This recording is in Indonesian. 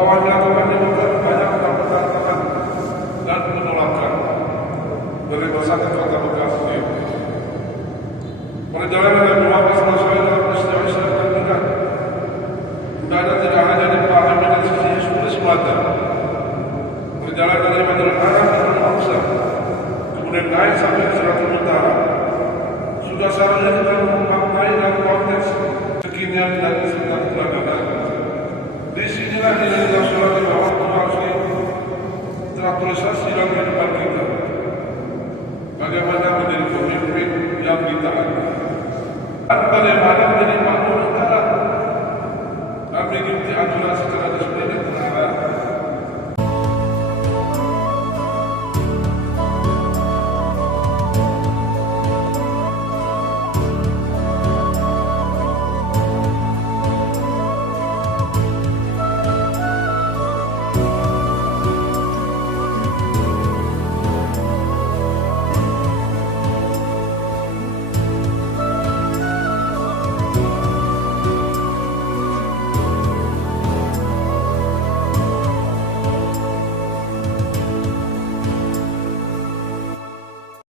bahwa melakukan demokrasi banyak pertentangan dan penolakan dari masyarakat Kota Bekasi. Perjalanan yang 12 masalah dalam peristiwa Islam dan Irak budaya tidak hanya dipahami dari sisi historis semata. Perjalanan dari Madinah Arab dan Al-Aqsa kemudian naik sampai ke Suratul Utara sudah seharusnya kita memaknai dalam konteks kekinian dan sekitar peradaban. Di sinilah nilai sholat di bawah Tuhan teraktualisasi dalam kehidupan kita. Bagaimana menjadi pemimpin yang ditaati dan bagaimana menjadi makmur negara dan mengikuti aturan secara